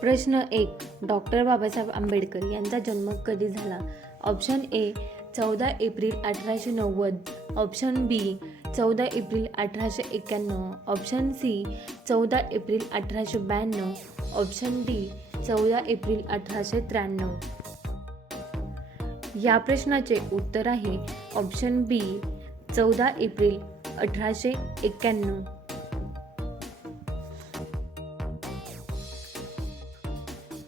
प्रश्न 1. डॉक्टर बाबासाहेब आंबेडकर यांचा जन्म कधी झाला? Option A 14 April 1890, option B 14 April 1891, option C 14 April 1892, option D 14 April 1893. या प्रश्नाचे उत्तर आहे ऑप्शन बी 14 एप्रिल 1891.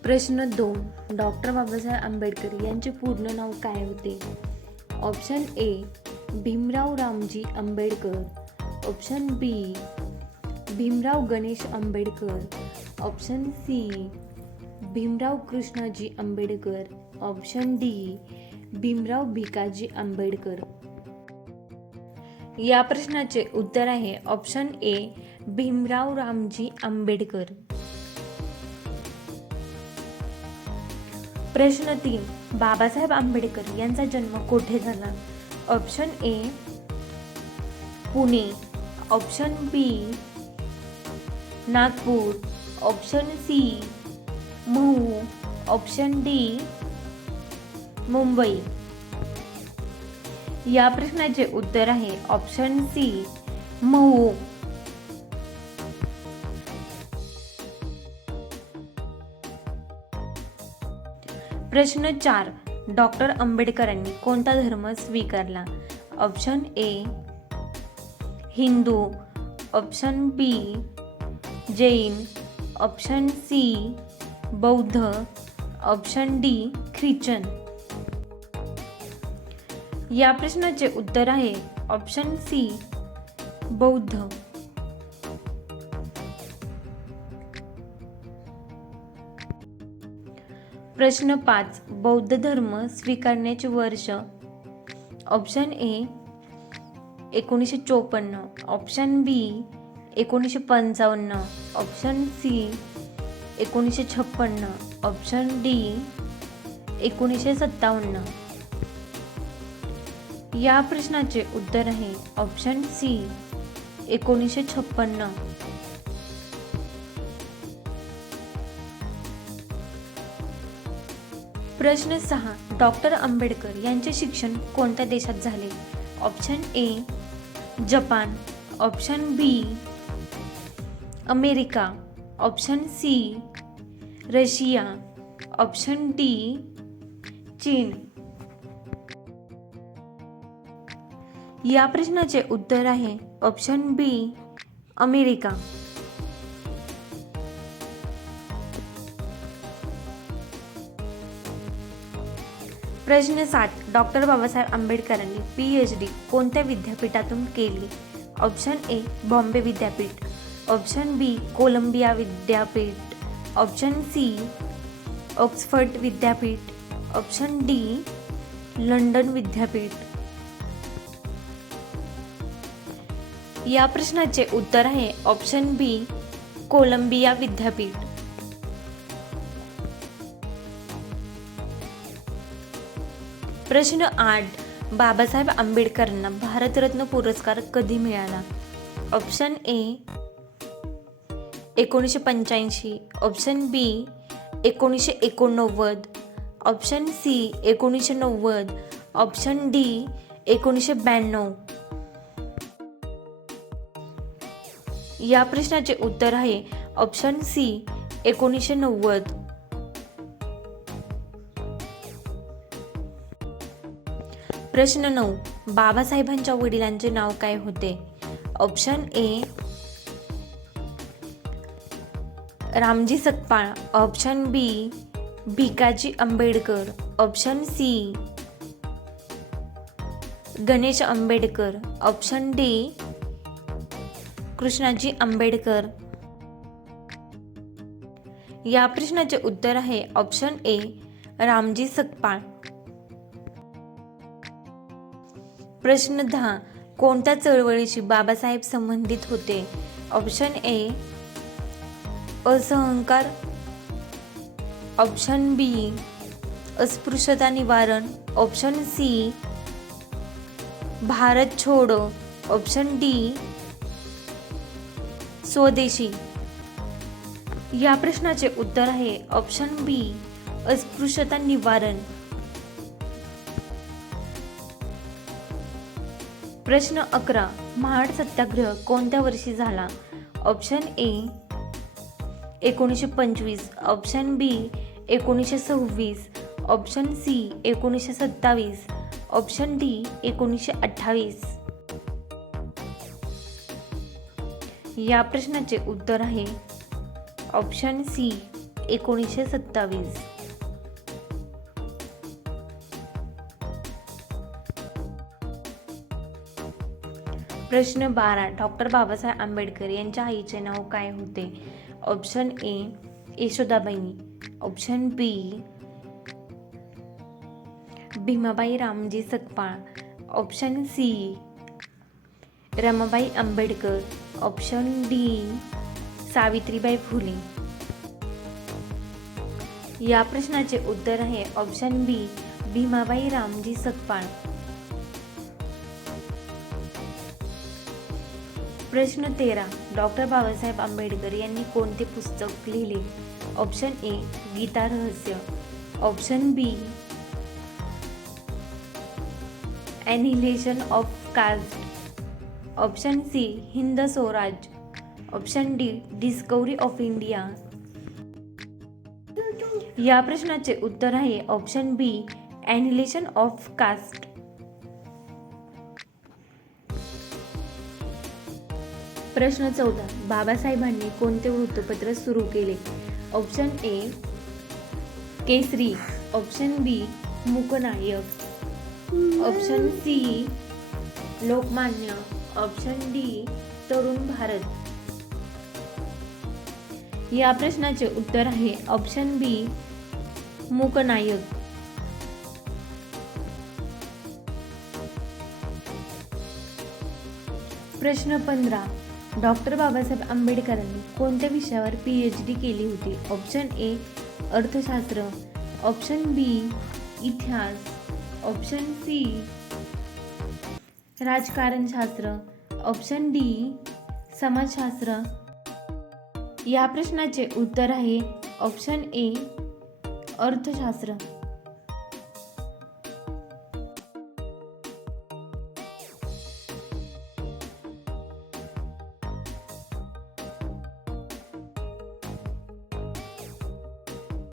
प्रश्न 2. डॉक्टर बाबासाहेब आंबेडकर यांचे पूर्ण नाव काय होते? Option A Bhimrao Ramji Ambedkar, option B Bhimrao Ganesh Ambedkar, option C Bhimrao Krishnaji Ambedkar, option D Bhimrao Bhikaji Ambedkar. या प्रश्नाचे उत्तर आहे ऑप्शन ए भीमराव रामजी आंबेडकर. प्रश्न 3. बाबासाहेब आंबेडकर यांचा जन्म कोठे झाला? Option A Pune, option B Nagpur, option C Mhow, option D Mumbai. या प्रश्नाचे उत्तर आहे ऑप्शन सी महू. प्रश्न 4. डॉक्टर आंबेडकरांनी कोणता धर्म स्वीकारला? Option A Hindu, option B Jain, option C Bauddha, option D Christian. या प्रश्नाचे उत्तर आहे ऑप्शन सी बौद्ध. प्रश्न 5. बौद्ध धर्म स्वीकारण्याचे वर्ष? Option A 1954, option B 1955, option C 1956, option D 1957. या प्रश्नाचे उत्तर आहे ऑप्शन सी 1956. प्रश्न 6. डॉक्टर आंबेडकर यांचे शिक्षण कोणत्या देशात झाले? Option A Japan, option B America, option C Russia, option D चीन. या प्रश्नाचे उत्तर आहे ऑप्शन बी अमेरिका. प्रश्न 7. डॉक्टर बाबासाहेब आंबेडकरांनी PhD कोणत्या विद्यापीठातून केली? ऑप्शन ए बॉम्बे विद्यापीठ, ऑप्शन बी कोलंबिया विद्यापीठ, ऑप्शन सी ऑक्सफर्ड विद्यापीठ, ऑप्शन डी लंडन विद्यापीठ. या प्रश्नाचे उत्तर आहे ऑप्शन बी कोलंबिया विद्यापीठ. प्रश्न 8. बाबासाहेब आंबेडकरांना भारतरत्न पुरस्कार कधी मिळाला? Option A 1985, option B 1989, option C 1990, option D 1992. या प्रश्नाचे उत्तर आहे ऑप्शन सी 1990. प्रश्न 9. बाबासाहेबांच्या वडिलांचे नाव काय होते? Option A Ramji Sakpal, option B Bhikaji Ambedkar, option C Ganesh Ambedkar, option D Krishnaji Ambedkar. या प्रश्नाचे उत्तर आहे ऑप्शन ए रामजी सकपाळ. प्रश्न 10. कोणत्या चळवळीशी बाबासाहेब संबंधित होते? ऑप्शन ए असहकार, ऑप्शन बी अस्पृश्यता निवारण, ऑप्शन सी भारत छोडो, ऑप्शन डी स्वदेशी. या प्रश्नाचे उत्तर आहे ऑप्शन बी अस्पृश्यता निवारण. प्रश्न 11. महाड सत्याग्रह कोणत्या वर्षी झाला? Option A 1925, option B 1926, option C 1927, option D 1928. या प्रश्नाचे उत्तर आहे ऑप्शन सी 1927. प्रश्न 12. डॉक्टर बाबासाहेब आंबेडकर यांच्या आईचे नाव काय होते? Option A Yashodabai, option B Bhimabai Ramji Sakpal, option C Ramabai Ambedkar, option D Savitribai Phule. या प्रश्नाचे उत्तर आहे ऑप्शन बी भीमाबाई रामजी सकपाळ. प्रश्न 13. डॉक्टर बाबासाहेब आंबेडकर यांनी कोणते पुस्तक लिहिले? Option A Gita Rahasya, option B annihilation of caste, option C Hind Swaraj, option D discovery of India. या प्रश्नाचे उत्तर आहे option B annihilation of caste. प्रश्न 14. बाबासाहेबांनी कोणते वृत्तपत्र सुरू केले? Option A Kesari, option B Mooknayak, option C Lokmanya, option D Tarun Bharat. या प्रश्नाचे उत्तर आहे ऑप्शन बी मूकनायक. प्रश्न 15. डॉक्टर बाबासाहेब आंबेडकरांनी कोणत्या विषयावर PhD केली होती? ऑप्शन ए अर्थशास्त्र, ऑप्शन बी इतिहास, ऑप्शन सी राजकारणशास्त्र, ऑप्शन डी समाजशास्त्र. या प्रश्नाचे उत्तर आहे ऑप्शन ए अर्थशास्त्र.